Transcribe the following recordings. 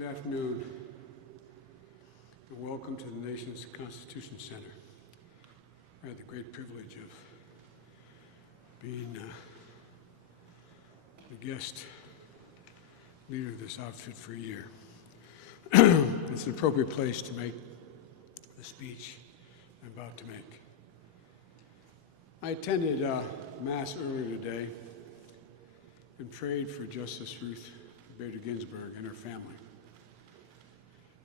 Good afternoon, and welcome to the nation's Constitution Center. I had the great privilege of being the guest leader of this outfit for a year. It's an appropriate place to make the speech I'm about to make. I attended Mass earlier today and prayed for Justice Ruth Bader Ginsburg and her family.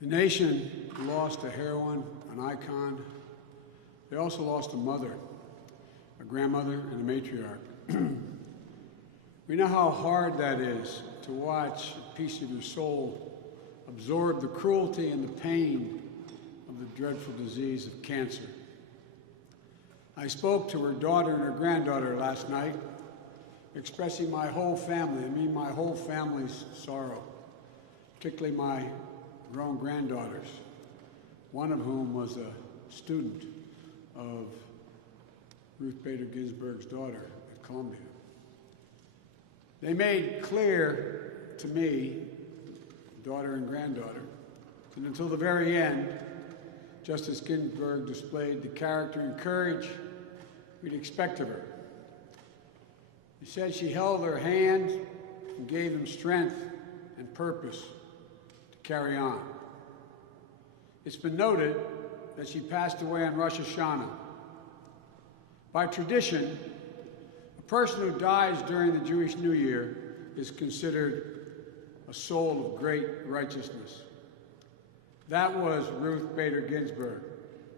The nation lost a heroine, an icon. They also lost a mother, a grandmother, and a matriarch. We know how hard that is to watch a piece of your soul absorb the cruelty and the pain of the dreadful disease of cancer. I spoke to her daughter and her granddaughter last night, expressing my whole family, my whole family's sorrow, particularly my grown granddaughters, one of whom was a student of Ruth Bader Ginsburg's daughter at Columbia. They made clear to me, daughter and granddaughter, that until the very end, Justice Ginsburg displayed the character and courage we'd expect of her. He said she held their hand and gave them strength and purpose to carry on. It's been noted that she passed away on Rosh Hashanah. By tradition, a person who dies during the Jewish New Year is considered a soul of great righteousness. That was Ruth Bader Ginsburg,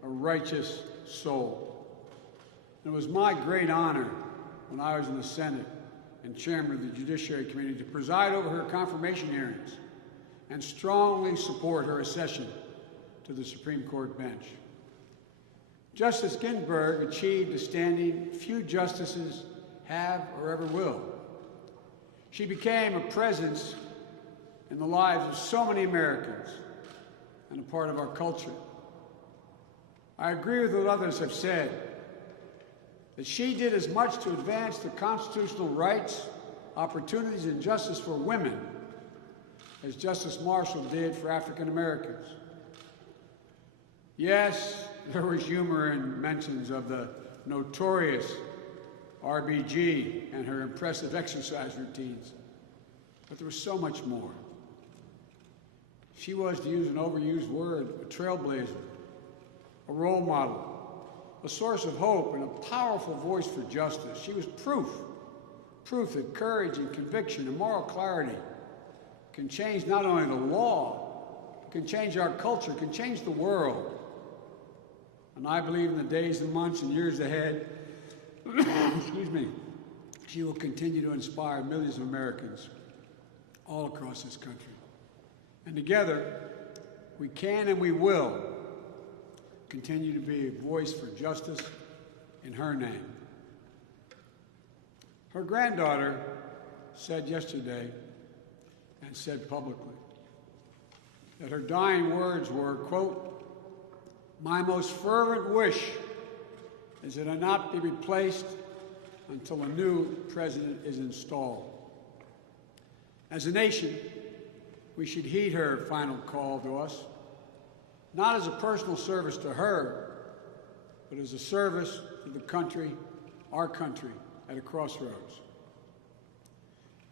a righteous soul. It was my great honor when I was in the Senate and chairman of the Judiciary Committee to preside over her confirmation hearings and strongly support her accession to the Supreme Court bench. Justice Ginsburg achieved a standing few justices have or ever will. She became a presence in the lives of so many Americans and a part of our culture. I agree with what others have said, that she did as much to advance the constitutional rights, opportunities, and justice for women as Justice Marshall did for African Americans. Yes, there was humor in mentions of the notorious RBG and her impressive exercise routines, but there was so much more. She was, to use an overused word, a trailblazer, a role model, a source of hope, and a powerful voice for justice. She was proof that courage and conviction and moral clarity can change not only the law, can change our culture, can change the world. And I believe in the days and months and years ahead, excuse me, she will continue to inspire millions of Americans all across this country. And together, we can and we will continue to be a voice for justice in her name. Her granddaughter said yesterday, and said publicly, that her dying words were, quote, "My most fervent wish is that I not be replaced until a new president is installed." As a nation, we should heed her final call to us, not as a personal service to her, but as a service to the country, our country, at a crossroads.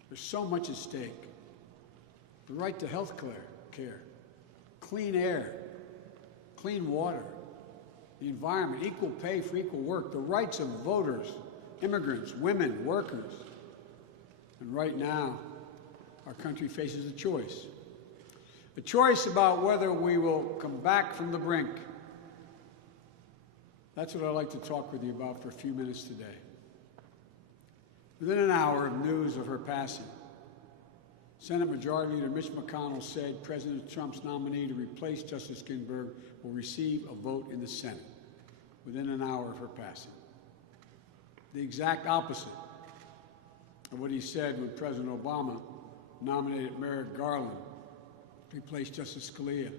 There's so much at stake. The right to health care, clean air, clean water, the environment, equal pay for equal work, the rights of voters, immigrants, women, workers. And right now, our country faces a choice about whether we will come back from the brink. That's what I'd like to talk with you about for a few minutes today. Within an hour of news of her passing, Senate Majority Leader Mitch McConnell said President Trump's nominee to replace Justice Ginsburg will receive a vote in the Senate within an hour of her passing. The exact opposite of what he said when President Obama nominated Merrick Garland to replace Justice Scalia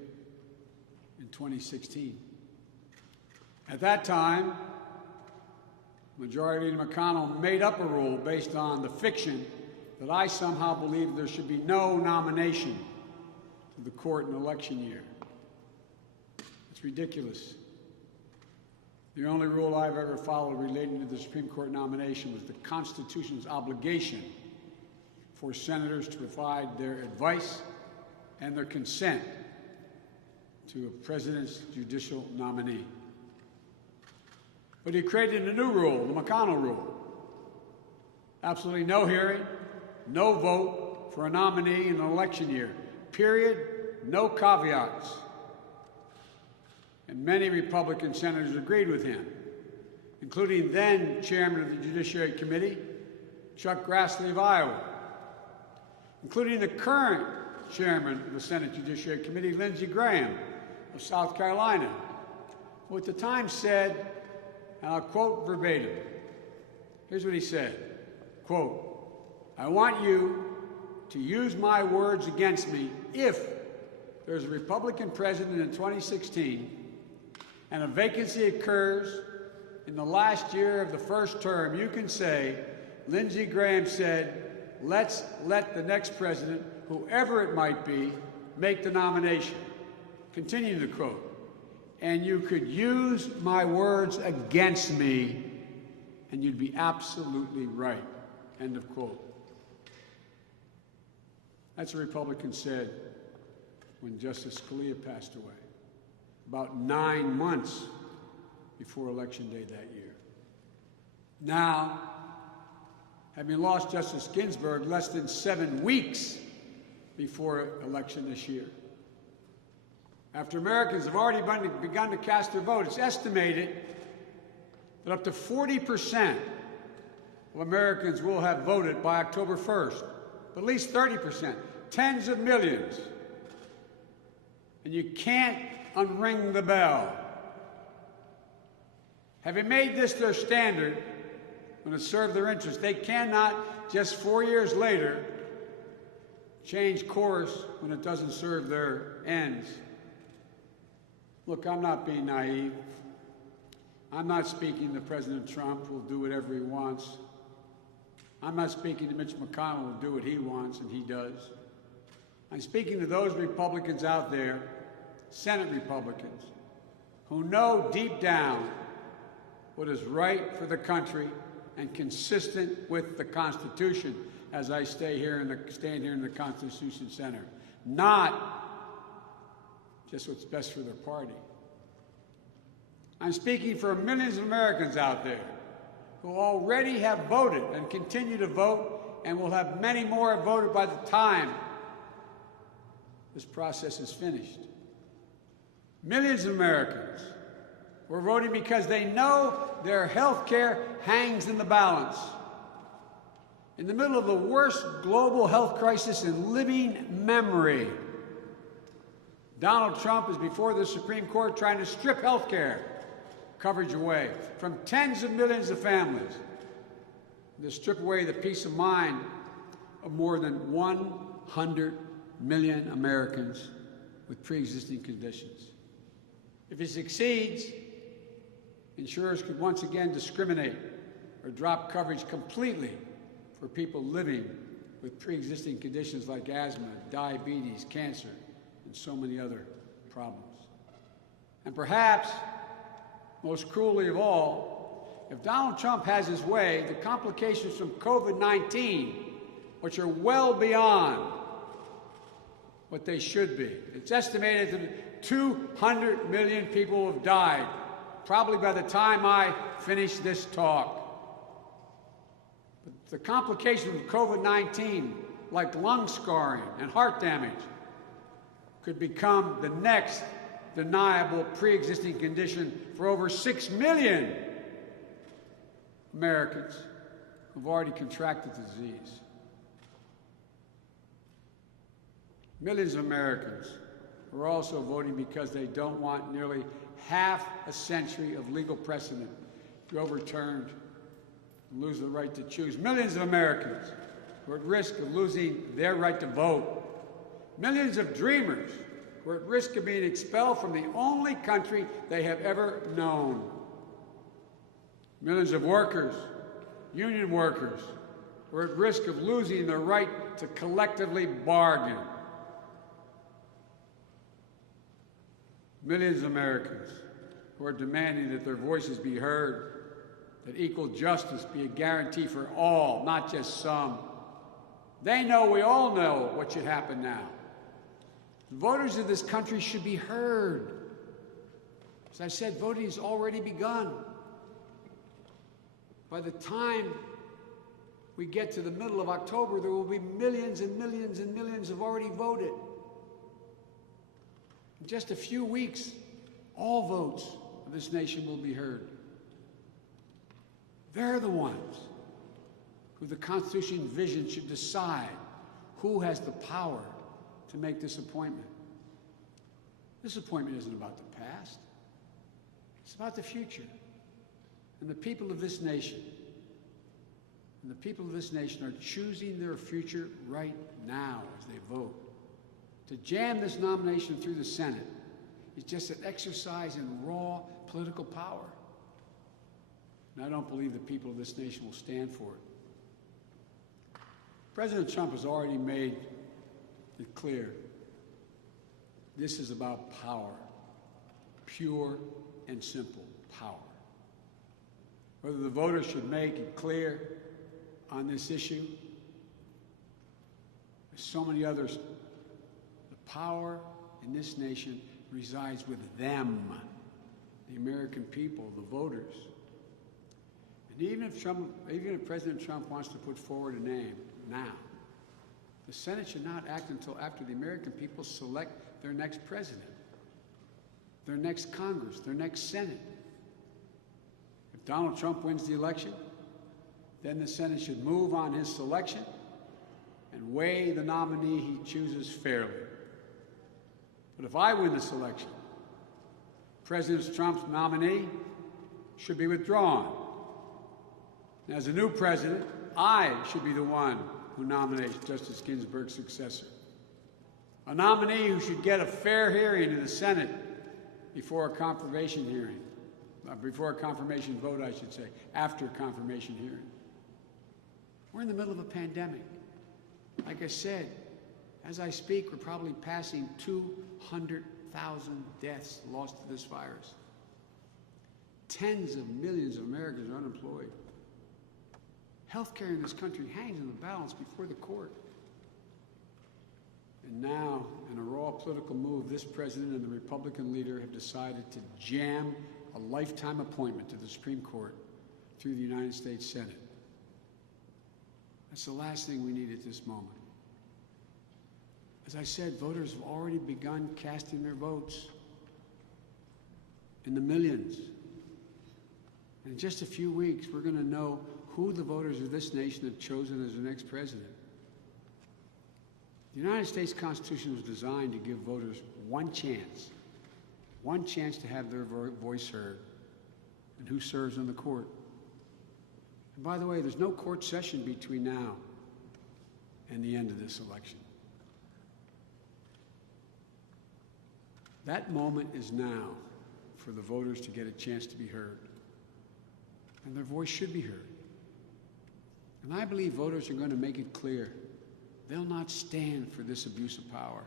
in 2016. At that time, Majority Leader McConnell made up a rule based on the fiction that I somehow believe there should be no nomination to the court in election year. It's ridiculous. The only rule I've ever followed relating to the Supreme Court nomination was the Constitution's obligation for senators to provide their advice and their consent to a president's judicial nominee. But he created a new rule, the McConnell rule. Absolutely no hearing, no vote for a nominee in an election year. Period. No caveats. And many Republican senators agreed with him, including then Chairman of the Judiciary Committee, Chuck Grassley of Iowa, including the current Chairman of the Senate Judiciary Committee, Lindsey Graham of South Carolina, who at the time said, and I'll quote verbatim, here's what he said, quote, "I want you to use my words against me if there's a Republican president in 2016 and a vacancy occurs in the last year of the first term, you can say, Lindsey Graham said, let's let the next president, whoever it might be, make the nomination." Continue the quote. "And you could use my words against me, and you'd be absolutely right." End of quote. That's what Republicans said when Justice Scalia passed away, about 9 months before Election Day that year. Now, having lost Justice Ginsburg less than 7 weeks before election this year, after Americans have already begun to cast their vote, it's estimated that up to 40% of Americans will have voted by October 1st, at least 30%, tens of millions. And you can't unring the bell. Having made this their standard when it served their interests, they cannot, just 4 years later, change course when it doesn't serve their ends. Look, I'm not being naive. I'm not speaking to President Trump, who will do whatever he wants. I'm not speaking to Mitch McConnell, who will do what he wants, and he does. I'm speaking to those Republicans out there, Senate Republicans, who know deep down what is right for the country and consistent with the Constitution, as I stand here in the Constitution Center, not just what's best for their party. I'm speaking for millions of Americans out there who already have voted and continue to vote, and will have many more voted by the time this process is finished. Millions of Americans who are voting because they know their health care hangs in the balance. In the middle of the worst global health crisis in living memory, Donald Trump is before the Supreme Court trying to strip health care coverage away from tens of millions of families, to strip away the peace of mind of more than 100 million Americans with pre-existing conditions. If he succeeds, insurers could once again discriminate or drop coverage completely for people living with pre-existing conditions like asthma, diabetes, cancer, and so many other problems. And perhaps, most cruelly of all, if Donald Trump has his way, the complications from COVID-19, which are well beyond what they should be. It's estimated that 200 million people have died, probably by the time I finish this talk. But the complications of COVID-19, like lung scarring and heart damage, could become the next deniable pre-existing condition for over 6 million Americans who've already contracted the disease. Millions of Americans are also voting because they don't want nearly half a century of legal precedent to be overturned and lose the right to choose. Millions of Americans who are at risk of losing their right to vote. Millions of dreamers who are at risk of being expelled from the only country they have ever known. Millions of workers, union workers, who are at risk of losing their right to collectively bargain. millions of Americans who are demanding that their voices be heard, that equal justice be a guarantee for all, not just some. They know, we all know what should happen now. The voters of this country should be heard. As I said, voting has already begun. By the time we get to the middle of October, there will be millions and millions and millions have already voted. In just a few weeks, all votes of this nation will be heard. They're the ones who the Constitution envisioned should decide who has the power to make this appointment. This appointment isn't about the past. It's about the future. And the people of this nation, are choosing their future right now as they vote. To jam this nomination through the Senate is just an exercise in raw political power. And I don't believe the people of this nation will stand for it. President Trump has already made it clear this is about power, pure and simple power. Whether the voters should make it clear on this issue, as so many others, the power in this nation resides with them, the American people, the voters. And even if President Trump wants to put forward a name now, the Senate should not act until after the American people select their next president, their next Congress, their next Senate. If Donald Trump wins the election, then the Senate should move on his selection and weigh the nominee he chooses fairly. But if I win the selection, President Trump's nominee should be withdrawn. And as a new president, I should be the one who nominates Justice Ginsburg's successor. A nominee who should get a fair hearing in the Senate before a confirmation hearing. Before a confirmation vote, I should say, after a confirmation hearing. We're in the middle of a pandemic. Like I said, as I speak, we're probably passing 200,000 deaths lost to this virus. Tens of millions of Americans are unemployed. Healthcare in this country hangs in the balance before the court. And now, in a raw political move, this president and the Republican leader have decided to jam a lifetime appointment to the Supreme Court through the United States Senate. That's the last thing we need at this moment. As I said, voters have already begun casting their votes in the millions. And in just a few weeks, we're going to know who the voters of this nation have chosen as the next president. The United States Constitution was designed to give voters one chance to have their voice heard, and who serves on the court. And by the way, there's no court session between now and the end of this election. That moment is now for the voters to get a chance to be heard, and their voice should be heard. And I believe voters are going to make it clear they'll not stand for this abuse of power,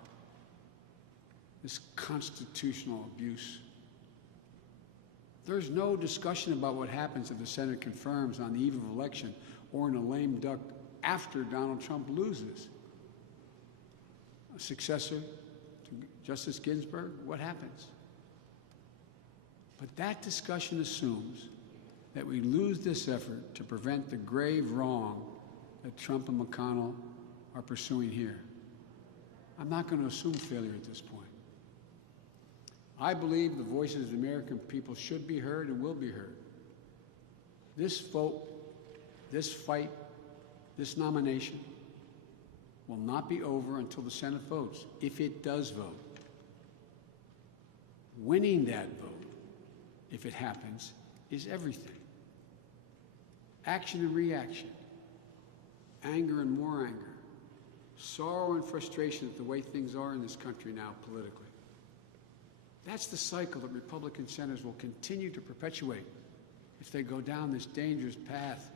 this constitutional abuse. There's no discussion about what happens if the Senate confirms on the eve of election or in a lame duck after Donald Trump loses. A successor to Justice Ginsburg, what happens? But that discussion assumes that we lose this effort to prevent the grave wrong that Trump and McConnell are pursuing here. I'm not going to assume failure at this point. I believe the voices of the American people should be heard and will be heard. This vote, this fight, this nomination will not be over until the Senate votes, if it does vote. Winning that vote, if it happens, is everything. Action and reaction, anger and more anger, sorrow and frustration at the way things are in this country now politically. That's the cycle that Republican senators will continue to perpetuate if they go down this dangerous path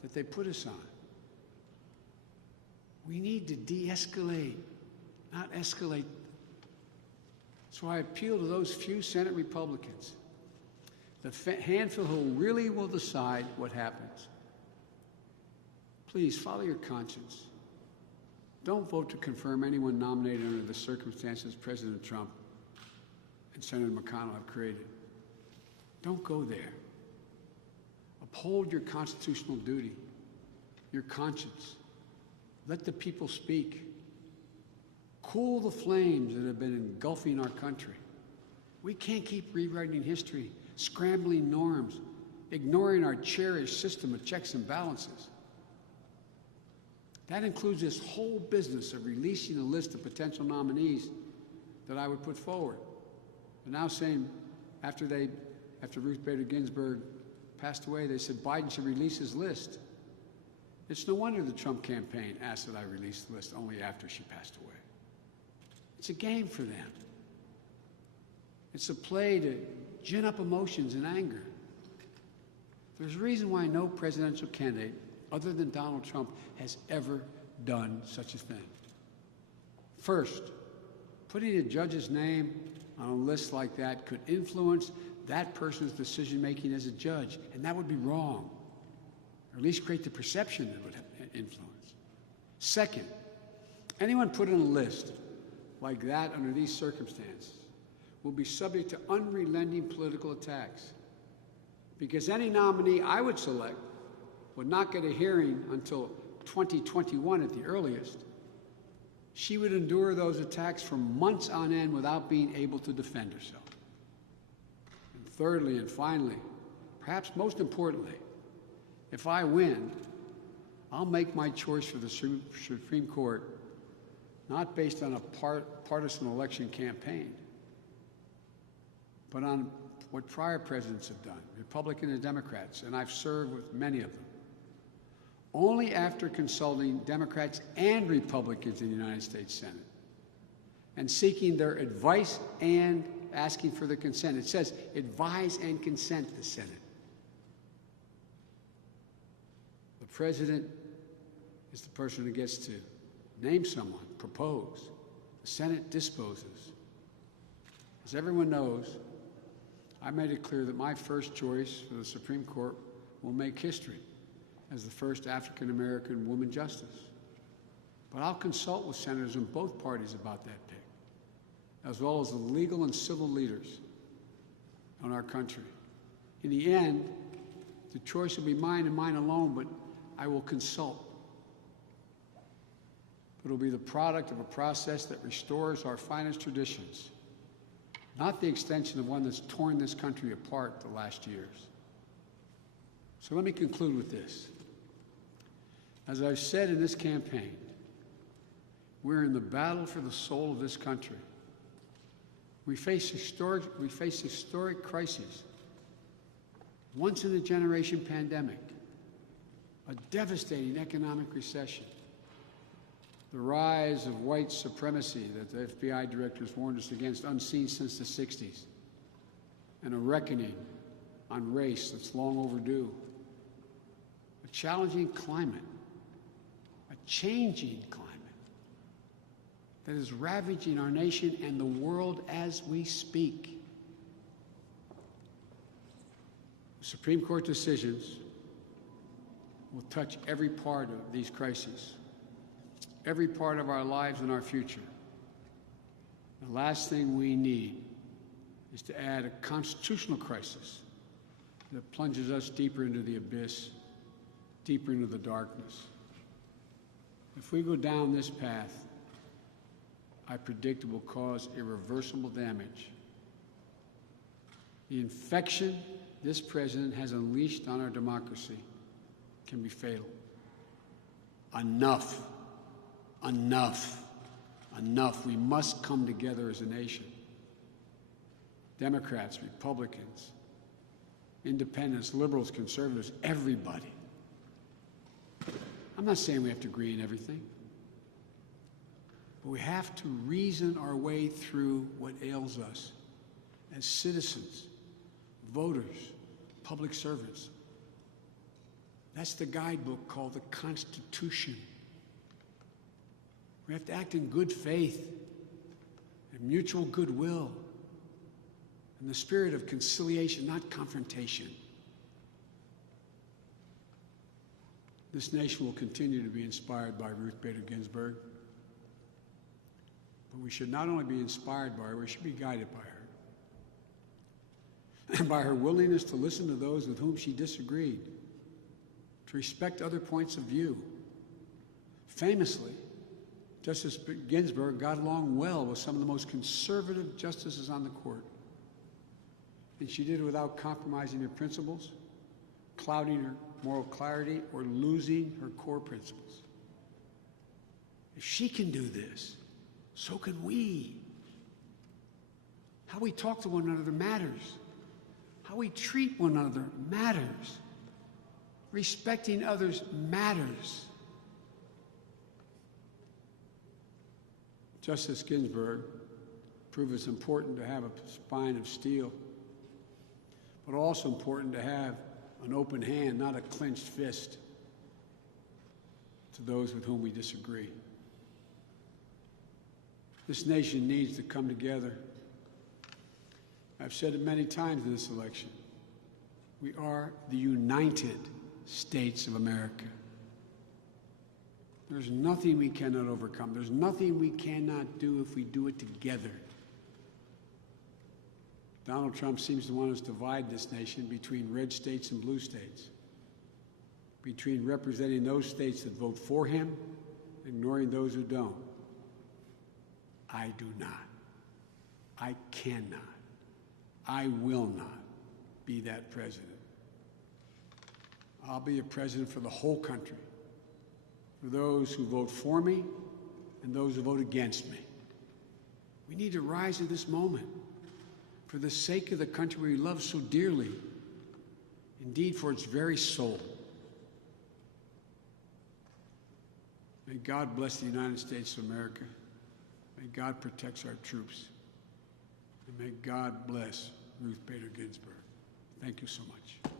that they put us on. We need to de-escalate, not escalate So I appeal to those few Senate Republicans, the handful who really will decide what happens. Please follow your conscience. Don't vote to confirm anyone nominated under the circumstances President Trump and Senator McConnell have created. Don't go there. Uphold your constitutional duty, your conscience. Let the people speak. Cool the flames that have been engulfing our country. We can't keep rewriting history, scrambling norms, ignoring our cherished system of checks and balances. That includes this whole business of releasing a list of potential nominees that I would put forward. And now saying, after Ruth Bader Ginsburg passed away, they said Biden should release his list. It's no wonder the Trump campaign asked that I release the list only after she passed away. It's a game for them. It's a play to gin up emotions and anger. There's a reason why no presidential candidate other than Donald Trump has ever done such a thing. First, putting a judge's name on a list like that could influence that person's decision-making as a judge, and that would be wrong, or at least create the perception that it would have influence. Second, anyone put on a list like that under these circumstances will be subject to unrelenting political attacks, because any nominee I would select would not get a hearing until 2021 at the earliest. She would endure those attacks for months on end without being able to defend herself. And thirdly and finally, perhaps most importantly, if I win, I'll make my choice for the Supreme Court not based on a partisan election campaign, but on what prior presidents have done, Republicans and Democrats, and I've served with many of them. Only after consulting Democrats and Republicans in the United States Senate and seeking their advice and asking for their consent. It says advise and consent the Senate. The president is the person who gets to name someone, propose. The Senate disposes. As everyone knows, I made it clear that my first choice for the Supreme Court will make history as the first African-American woman justice. But I'll consult with senators in both parties about that pick, as well as the legal and civil leaders in our country. In the end, the choice will be mine and mine alone, but I will consult. It'll be the product of a process that restores our finest traditions, not the extension of one that's torn this country apart the last years. So let me conclude with this. As I've said in this campaign, we're in the battle for the soul of this country. We face historic crises, once-in-a-generation pandemic, a devastating economic recession, the rise of white supremacy that the FBI directors warned us against, unseen since the 60s, and a reckoning on race that's long overdue, a challenging climate, a changing climate that is ravaging our nation and the world as we speak. The Supreme Court decisions will touch every part of these crises, every part of our lives and our future. The last thing we need is to add a constitutional crisis that plunges us deeper into the abyss, deeper into the darkness. If we go down this path, I predict it will cause irreversible damage. The infection this president has unleashed on our democracy can be fatal. Enough. Enough. Enough. We must come together as a nation. Democrats, Republicans, independents, liberals, conservatives, everybody. I'm not saying we have to agree on everything, but we have to reason our way through what ails us as citizens, voters, public servants. That's the guidebook called the Constitution. We have to act in good faith and mutual goodwill in the spirit of conciliation, not confrontation. This nation will continue to be inspired by Ruth Bader Ginsburg. But we should not only be inspired by her, we should be guided by her. And by her willingness to listen to those with whom she disagreed, to respect other points of view. Famously, Justice Ginsburg got along well with some of the most conservative justices on the court. And she did it without compromising her principles, clouding her moral clarity, or losing her core principles. If she can do this, so can we. How we talk to one another matters. How we treat one another matters. Respecting others matters. Justice Ginsburg proved it's important to have a spine of steel, but also important to have an open hand, not a clenched fist, to those with whom we disagree. This nation needs to come together. I've said it many times in this election. We are the United States of America. There's nothing we cannot overcome. There's nothing we cannot do if we do it together. Donald Trump seems to want us to divide this nation between red states and blue states, between representing those states that vote for him, ignoring those who don't. I do not. I cannot. I will not be that president. I'll be a president for the whole country, for those who vote for me and those who vote against me. We need to rise to this moment for the sake of the country we love so dearly, indeed for its very soul. May God bless the United States of America. May God protect our troops. And may God bless Ruth Bader Ginsburg. Thank you so much.